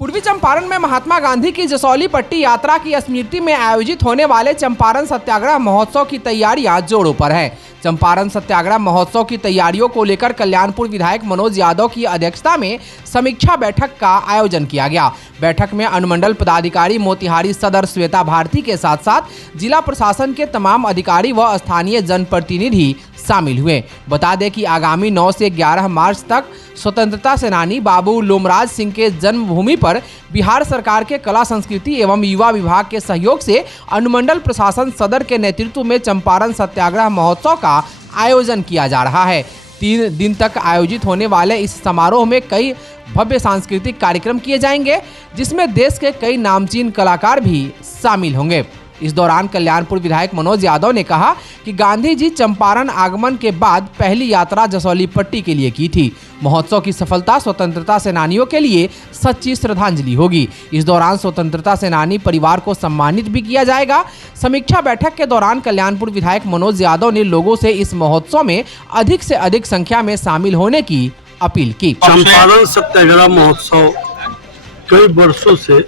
पूर्वी चंपारण में महात्मा गांधी की जसौली पट्टी यात्रा की स्मृति में आयोजित होने वाले चंपारण सत्याग्रह महोत्सव की तैयारियां जोरों पर है। चंपारण सत्याग्रह महोत्सव की तैयारियों को लेकर कल्याणपुर विधायक मनोज यादव की अध्यक्षता में समीक्षा बैठक का आयोजन किया गया। बैठक में अनुमंडल पदाधिकारी मोतिहारी सदर श्वेता भारती के साथ साथ जिला प्रशासन के तमाम अधिकारी व स्थानीय जनप्रतिनिधि शामिल हुए। बता दें कि आगामी 9 से 11 मार्च तक स्वतंत्रता सेनानी बाबू लोमराज सिंह के जन्मभूमि पर बिहार सरकार के कला संस्कृति एवं युवा विभाग के सहयोग से अनुमंडल प्रशासन सदर के नेतृत्व में चंपारण सत्याग्रह महोत्सव का आयोजन किया जा रहा है। 3 दिन तक आयोजित होने वाले इस समारोह में कई भव्य सांस्कृतिक कार्यक्रम किए जाएंगे, जिसमें देश के कई नामचीन कलाकार भी शामिल होंगे। इस दौरान कल्याणपुर विधायक मनोज यादव ने कहा कि गांधी जी चंपारण आगमन के बाद पहली यात्रा जसौली पट्टी के लिए की थी। महोत्सव की सफलता स्वतंत्रता सेनानियों के लिए सच्ची श्रद्धांजलि होगी। इस दौरान स्वतंत्रता सेनानी परिवार को सम्मानित भी किया जाएगा। समीक्षा बैठक के दौरान कल्याणपुर विधायक मनोज यादव ने लोगों से इस महोत्सव में अधिक से अधिक संख्या में शामिल होने की अपील की। चंपारण सत्याग्रह महोत्सव कई वर्षों से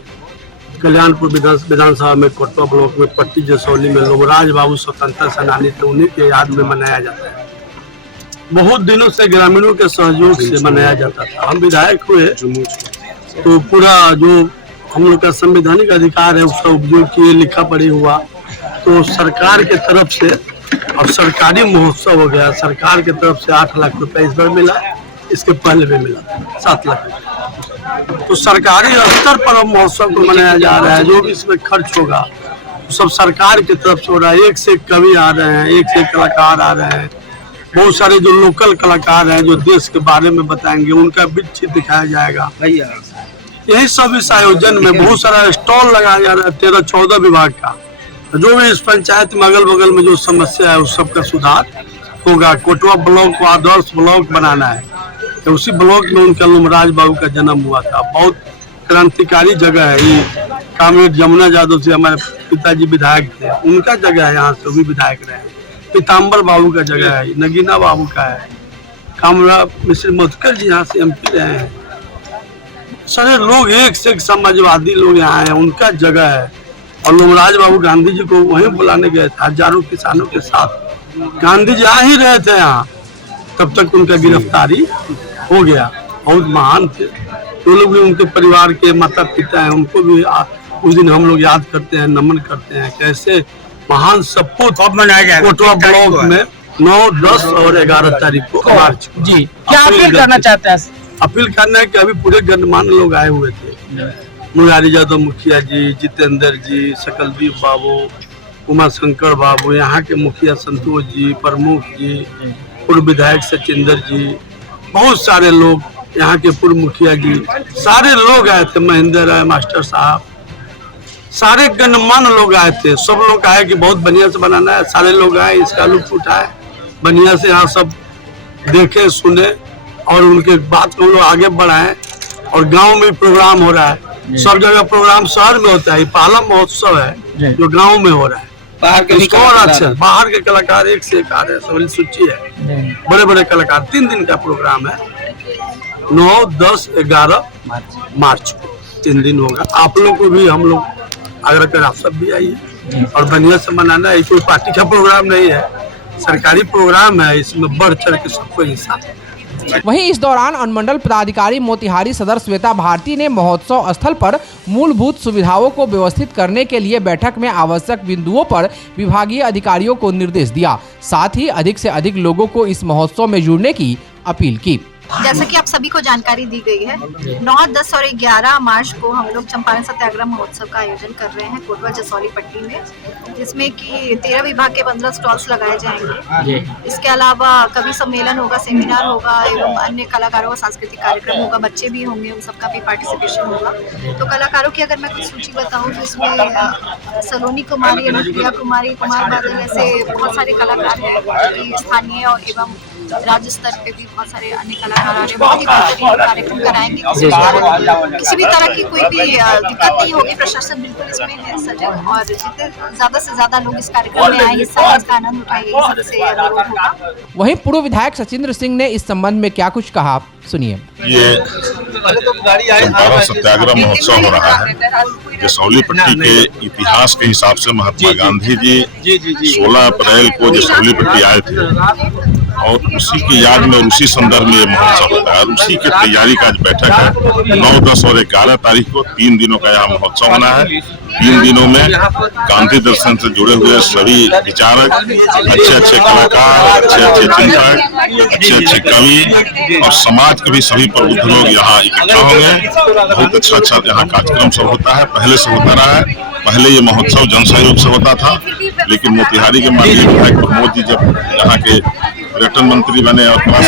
कल्याणपुर विधानसभा में कोटवा ब्लॉक में पट्टी जसौली में लोमराज बाबू स्वतंत्रता सेनानी थे, उन्हीं के याद में मनाया जाता है। बहुत दिनों से ग्रामीणों के सहयोग से मनाया जाता था। हम विधायक हुए तो पूरा जो हम लोग का संवैधानिक अधिकार है उसका उपयोग किए, लिखा पढ़ी हुआ। तो सरकार के तरफ से अब सरकारी महोत्सव हो गया। सरकार की तरफ से 8 लाख रुपए इस बार मिला, इसके पहले भी मिला 7 लाख रुपए। तो सरकारी स्तर पर महोत्सव को मनाया जा रहा है। जो भी इसमें खर्च होगा सब सरकार की तरफ से हो रहा है। एक से एक कवि आ रहे हैं, एक से एक कलाकार आ रहे हैं। बहुत सारे जो लोकल कलाकार हैं जो देश के बारे में बताएंगे, उनका बिच्छी दिखाया जाएगा। यही सब इस आयोजन में बहुत सारा स्टॉल लगाया जा रहा है 13-14 विभाग का। जो भी इस पंचायत में अगल बगल में जो समस्या है उस सबका सुधार होगा। कोटवा ब्लॉक को आदर्श ब्लॉक बनाना है, तो उसी ब्लॉक में उनका लोमराज बाबू का जन्म हुआ था। बहुत क्रांतिकारी जगह है ये। कामरेड जमुना यादव से हमारे पिताजी विधायक थे, उनका जगह है, यहाँ से भी विधायक रहे। पीताम्बर बाबू का जगह है, नगीना बाबू का है। कामरा मिश्र मधुकर जी यहाँ से MP रहे हैं। सारे लोग एक से एक समाजवादी लोग यहाँ हैं, उनका जगह है। और लोमराज बाबू गांधी जी को वहीं बुलाने गए थे हजारों किसानों के साथ। गांधी जी आ ही रहे थे यहाँ, तब तक उनका गिरफ्तारी हो गया। बहुत महान थे वो लोग भी। उनके परिवार के माता पिता हैं, उनको भी उस दिन हम लोग याद करते हैं, नमन करते हैं। कैसे महान सपूत मनाया गया कोटवा ब्लॉक में 9, 10 और 11 तारीख को मार्च को। जी, क्या अपील करना चाहते हैं? अपील करना है कि अभी पूरे गणमान्य लोग आए हुए थे। मुरारी यादव मुखिया जी, जितेंद्र जी, सकलदीप बाबू, उमाशंकर बाबू, यहाँ के मुखिया संतोष जी, प्रमुख जी, पूर्व विधायक सचिंदर जी, बहुत सारे लोग, यहाँ के पूर्व मुखिया जी, सारे लोग आए थे। महेंद्र राय मास्टर साहब, सारे गणमान्य लोग आए थे। सब लोग आए कि बहुत बढ़िया से बनाना है। सारे लोग आए, इसका लुत्फ उठाए, बढ़िया से यहाँ सब देखे सुने और उनके बात को लोग आगे बढ़ाएं। और गांव में प्रोग्राम हो रहा है, सब जगह प्रोग्राम शहर में होता है। पहला महोत्सव है जो गाँव में हो रहा है। बाहर के कलाकार एक से एक आ रहे हैं, सबकी सूची है। बड़े बड़े कलाकार। 3 दिन का प्रोग्राम है, 9, 10, 11 मार्च को 3 दिन होगा। आप लोग को भी हम लोग आग्रह कर, आप सब भी आइए और बढ़िया से मनाना है। कोई पार्टी का प्रोग्राम नहीं है, सरकारी प्रोग्राम है। इसमें बढ़ चढ़ के सबको हिस्सा। वहीं इस दौरान अनुमंडल पदाधिकारी मोतिहारी सदर श्वेता भारती ने महोत्सव स्थल पर मूलभूत सुविधाओं को व्यवस्थित करने के लिए बैठक में आवश्यक बिंदुओं पर विभागीय अधिकारियों को निर्देश दिया। साथ ही अधिक से अधिक लोगों को इस महोत्सव में जुड़ने की अपील की। जैसा कि आप सभी को जानकारी दी गई है, 9, 10 और 11 मार्च को हम लोग चंपारण सत्याग्रह महोत्सव का आयोजन कर रहे हैं कोटवा जसौली पट्टी में, जिसमें कि 13 विभाग के 15 स्टॉल्स लगाए जाएंगे। इसके अलावा कवि सम्मेलन होगा, सेमिनार होगा एवं अन्य कलाकारों का सांस्कृतिक कार्यक्रम होगा। बच्चे भी होंगे, उन सबका भी पार्टिसिपेशन होगा। तो कलाकारों की अगर मैं कुछ सूची बताऊँ तो इसमें सलोनी कुमारी, अनुप्रिया कुमारी, कुमार बादल, ऐसे बहुत सारे कलाकार हैं कि स्थानीय और एवं राज्य स्तर पे भी बहुत सारे अन्य कलाकार आ रहे हैं, बहुत ही बेहतरीन कार्यक्रम कराएंगे। किसी भी तरह की कोई भी दिक्कत नहीं होगी, प्रशासन बिल्कुल इसमें है सजग, और जितने ज्यादा से ज्यादा लोग इस कार्यक्रम में आए, हिस्सा लें, इसका आनंद उठाएंगे, यही सबसे अनुरोध होगा। वहीं पूर्व विधायक सचिंद्र सिंह ने इस संबंध में क्या कुछ कहा, सुनिए। ये चंपारण सत्याग्रह महोत्सव हो रहा है। जसौली पट्टी के इतिहास के हिसाब से महात्मा गांधी जी 16 अप्रैल को जसौली पट्टी आए थे और उसी की याद में और उसी संदर्भ में ये महोत्सव होता है और उसी की तैयारी का आज बैठक है। 9, 10 और 11 तारीख को 3 दिनों का यहाँ महोत्सव होना है। 3 दिनों में गांधी दर्शन से जुड़े हुए सभी विचारक, अच्छे कलाकार, अच्छे चिंतक, अच्छे कवि और समाज के भी सभी प्रबुद्ध लोग यहाँ इकट्ठा होंगे। बहुत अच्छा यहाँ कार्यक्रम सब होता है, पहले से होता रहा है। पहले ये महोत्सव जन सहयोग से होता था, लेकिन मोतिहारी के माननीय विधायक प्रमोद जी जब यहाँ के पर्यटन मंत्री बने और कला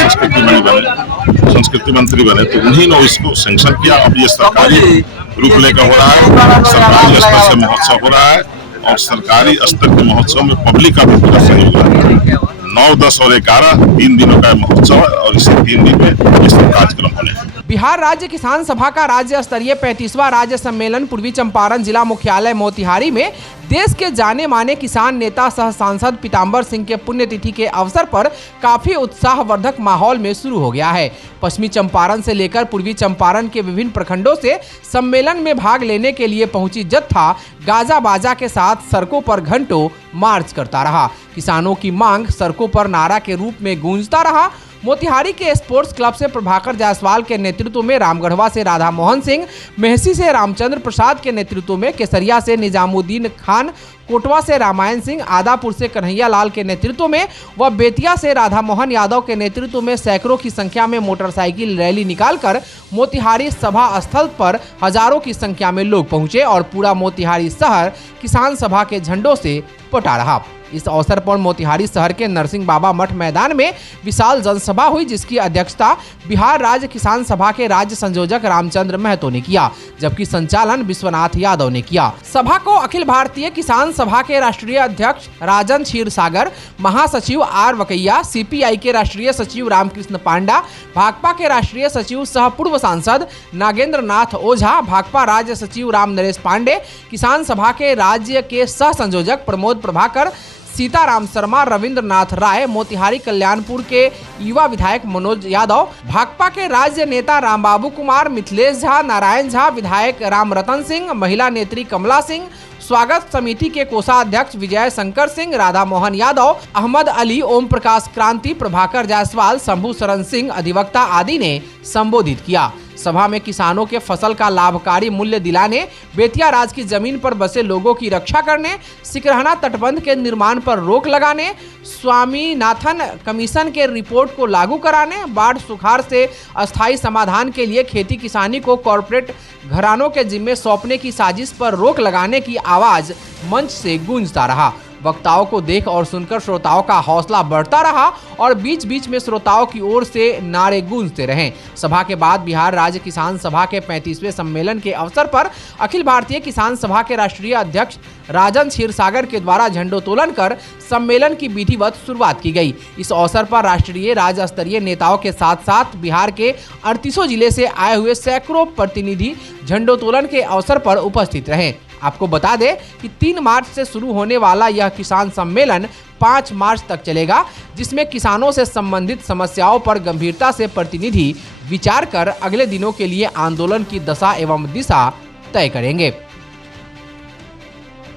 संस्कृति मंत्री बने तो उन्हीं ने इसको सैंक्शन किया। अब ये सरकारी रूप लेकर हो रहा है, सरकारी स्तर से महोत्सव हो रहा है और सरकारी स्तर के महोत्सव में पब्लिक का भी पूरा सहयोग है। 9, 10 और 11 3 दिनों का महोत्सव है और इसी 3 दिन में इस कार्यक्रम होने हैं। बिहार राज्य किसान सभा का राज्य स्तरीय 35वां राज्य सम्मेलन पूर्वी चंपारण जिला मुख्यालय मोतिहारी में देश के जाने माने किसान नेता सह सांसद पीताम्बर सिंह के पुण्यतिथि के अवसर पर काफी उत्साहवर्धक माहौल में शुरू हो गया है। पश्चिमी चंपारण से लेकर पूर्वी चंपारण के विभिन्न प्रखंडों से सम्मेलन में भाग लेने के लिए पहुंची जत्था गाजा बाजा के साथ सड़कों पर घंटों मार्च करता रहा। किसानों की मांग सड़कों पर नारा के रूप में गूंजता रहा। मोतिहारी के स्पोर्ट्स क्लब से प्रभाकर जायसवाल के नेतृत्व में, रामगढ़वा से राधा मोहन सिंह, मेहसी से रामचंद्र प्रसाद के नेतृत्व में, केसरिया से निजामुद्दीन खान, कोटवा से रामायण सिंह, आदापुर से कन्हैया लाल के नेतृत्व में व बेतिया से राधा मोहन यादव के नेतृत्व में सैकड़ों की संख्या में मोटरसाइकिल रैली निकालकर मोतिहारी सभा स्थल पर हजारों की संख्या में लोग पहुंचे और पूरा मोतिहारी शहर किसान सभा के झंडों से पटा रहा। इस अवसर पर मोतिहारी शहर के नरसिंह बाबा मठ मैदान में विशाल जनसभा हुई, जिसकी अध्यक्षता बिहार राज्य किसान सभा के राज्य संयोजक रामचंद्र महतो ने किया, जबकि संचालन विश्वनाथ यादव ने किया। सभा को अखिल भारतीय किसान सभा के राष्ट्रीय अध्यक्ष राजन क्षीरसागर, महासचिव आर वकैया, सीपीआई के राष्ट्रीय सचिव रामकृष्ण पांडा, भाकपा के राष्ट्रीय सचिव सह पूर्व सांसद नागेंद्र नाथ ओझा, भाकपा राज्य सचिव राम नरेश पांडे, किसान सभा के राज्य के सह संयोजक प्रमोद प्रभाकर, सीताराम शर्मा, रविंद्र नाथ राय, मोतिहारी कल्याणपुर के युवा विधायक मनोज यादव, भाकपा के राज्य नेता रामबाबू कुमार, मिथिलेश झा, नारायण झा, विधायक राम रतन सिंह, महिला नेत्री कमला सिंह, स्वागत समिति के कोषाध्यक्ष विजय शंकर सिंह, राधा मोहन यादव, अहमद अली, ओम प्रकाश क्रांति, प्रभाकर जायसवाल, शंभू शरण सिंह, अधिवक्ता आदि ने संबोधित किया। सभा में किसानों के फसल का लाभकारी मूल्य दिलाने, बेतिया राज की जमीन पर बसे लोगों की रक्षा करने, सिकरहना तटबंध के निर्माण पर रोक लगाने, स्वामीनाथन कमीशन के रिपोर्ट को लागू कराने, बाढ़ सुखाड़ से अस्थायी समाधान के लिए खेती किसानी को कॉरपोरेट घरानों के जिम्मे सौंपने की साजिश पर रोक लगाने की आवाज मंच से गूंजता रहा। वक्ताओं को देख और सुनकर श्रोताओं का हौसला बढ़ता रहा और बीच बीच में श्रोताओं की ओर से नारे गूंजते रहे। सभा के बाद बिहार राज्य किसान सभा के 35वें सम्मेलन के अवसर पर अखिल भारतीय किसान सभा के राष्ट्रीय अध्यक्ष राजन क्षीरसागर के द्वारा झंडोत्तोलन कर सम्मेलन की विधिवत शुरुआत की गई। इस अवसर पर राष्ट्रीय राज्य स्तरीय नेताओं के साथ साथ बिहार के 38 जिले से आए हुए सैकड़ों प्रतिनिधि झंडोत्तोलन के अवसर पर उपस्थित रहे। आपको बता दें कि 3 मार्च से शुरू होने वाला यह किसान सम्मेलन 5 मार्च तक चलेगा, जिसमें किसानों से संबंधित समस्याओं पर गंभीरता से प्रतिनिधि विचार कर अगले दिनों के लिए आंदोलन की दशा एवं दिशा तय करेंगे।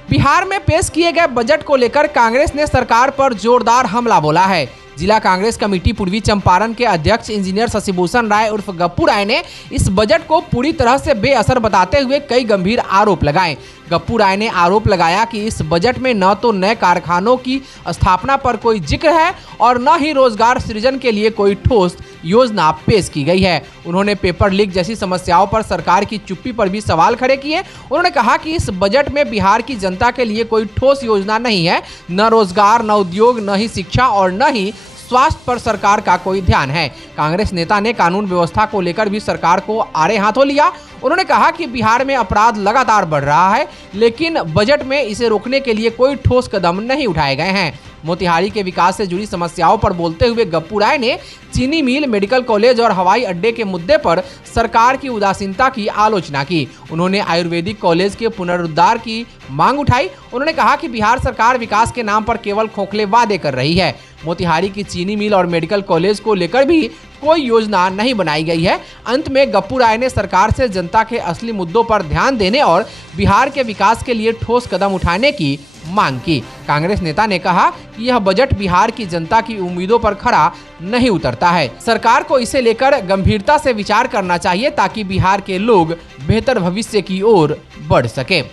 बिहार में पेश किए गए बजट को लेकर कांग्रेस ने सरकार पर जोरदार हमला बोला है। जिला कांग्रेस कमेटी पूर्वी चंपारण के अध्यक्ष इंजीनियर शशिभूषण राय उर्फ गप्पू राय ने इस बजट को पूरी तरह से बेअसर बताते हुए कई गंभीर आरोप लगाए। गप्पू राय ने आरोप लगाया कि इस बजट में न तो नए कारखानों की स्थापना पर कोई जिक्र है और न ही रोजगार सृजन के लिए कोई ठोस योजना पेश की गई है। उन्होंने पेपर लीक जैसी समस्याओं पर सरकार की चुप्पी पर भी सवाल खड़े किए। उन्होंने कहा कि इस बजट में बिहार की जनता के लिए कोई ठोस योजना नहीं है, न रोजगार, न उद्योग, न ही शिक्षा और न ही स्वास्थ्य पर सरकार का कोई ध्यान है। कांग्रेस नेता ने कानून व्यवस्था को लेकर भी सरकार को आड़े हाथों लिया। उन्होंने कहा कि बिहार में अपराध लगातार बढ़ रहा है, लेकिन बजट में इसे रोकने के लिए कोई ठोस कदम नहीं उठाए गए हैं। मोतिहारी के विकास से जुड़ी समस्याओं पर बोलते हुए गप्पू राय ने चीनी मिल, मेडिकल कॉलेज और हवाई अड्डे के मुद्दे पर सरकार की उदासीनता की आलोचना की। उन्होंने आयुर्वेदिक कॉलेज के पुनरुद्धार की मांग उठाई। उन्होंने कहा कि बिहार सरकार विकास के नाम पर केवल खोखले वादे कर रही है। मोतिहारी की चीनी मिल और मेडिकल कॉलेज को लेकर भी कोई योजना नहीं बनाई गई है। अंत में गप्पू राय ने सरकार से जनता के असली मुद्दों पर ध्यान देने और बिहार के विकास के लिए ठोस कदम उठाने की मांग की। कांग्रेस नेता ने कहा कि यह बजट बिहार की जनता की उम्मीदों पर खरा नहीं उतरता है। सरकार को इसे लेकर गंभीरता से विचार करना चाहिए ताकि बिहार के लोग बेहतर भविष्य की ओर बढ़ सके।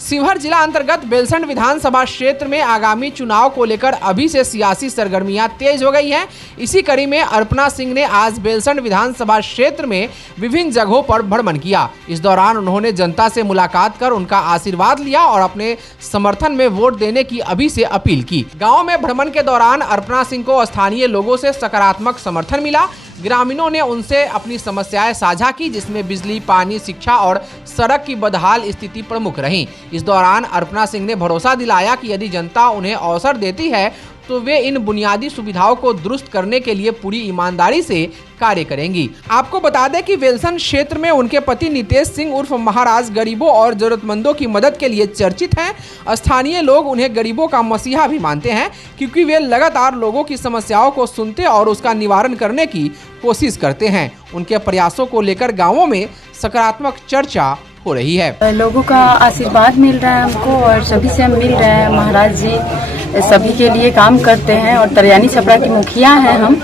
शिवहर जिला अंतर्गत बेलसंड विधानसभा क्षेत्र में आगामी चुनाव को लेकर अभी से सियासी सरगर्मियां तेज हो गई हैं। इसी कड़ी में अर्पणा सिंह ने आज बेलसंड विधानसभा क्षेत्र में विभिन्न जगहों पर भ्रमण किया। इस दौरान उन्होंने जनता से मुलाकात कर उनका आशीर्वाद लिया और अपने समर्थन में वोट देने की अभी से अपील की। गाँव में भ्रमण के दौरान अर्पणा सिंह को स्थानीय लोगों से सकारात्मक समर्थन मिला। ग्रामीणों ने उनसे अपनी समस्याएं साझा की, जिसमें बिजली, पानी, शिक्षा और सड़क की बदहाल स्थिति प्रमुख रही। इस दौरान अर्पणा सिंह ने भरोसा दिलाया कि यदि जनता उन्हें अवसर देती है तो वे इन बुनियादी सुविधाओं को दुरुस्त करने के लिए पूरी ईमानदारी से कार्य करेंगी। आपको बता दें कि बेलसंड क्षेत्र में उनके पति नितेश सिंह उर्फ महाराज गरीबों और जरूरतमंदों की मदद के लिए चर्चित हैं। स्थानीय लोग उन्हें गरीबों का मसीहा भी मानते हैं, क्योंकि वे लगातार लोगों की समस्याओं को सुनते और उसका निवारण करने की कोशिश करते हैं। उनके प्रयासों को लेकर गाँवों में सकारात्मक चर्चा हो रही है। लोगों का आशीर्वाद मिल रहा है हमको और सभी से हम मिल रहे हैं। महाराज जी सभी के लिए काम करते हैं और तरियानी छपरा की मुखिया हैं हम।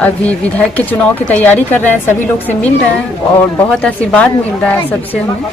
अभी विधायक के चुनाव की तैयारी कर रहे हैं, सभी लोग से मिल रहे हैं और बहुत आशीर्वाद मिल रहा है सबसे हमें।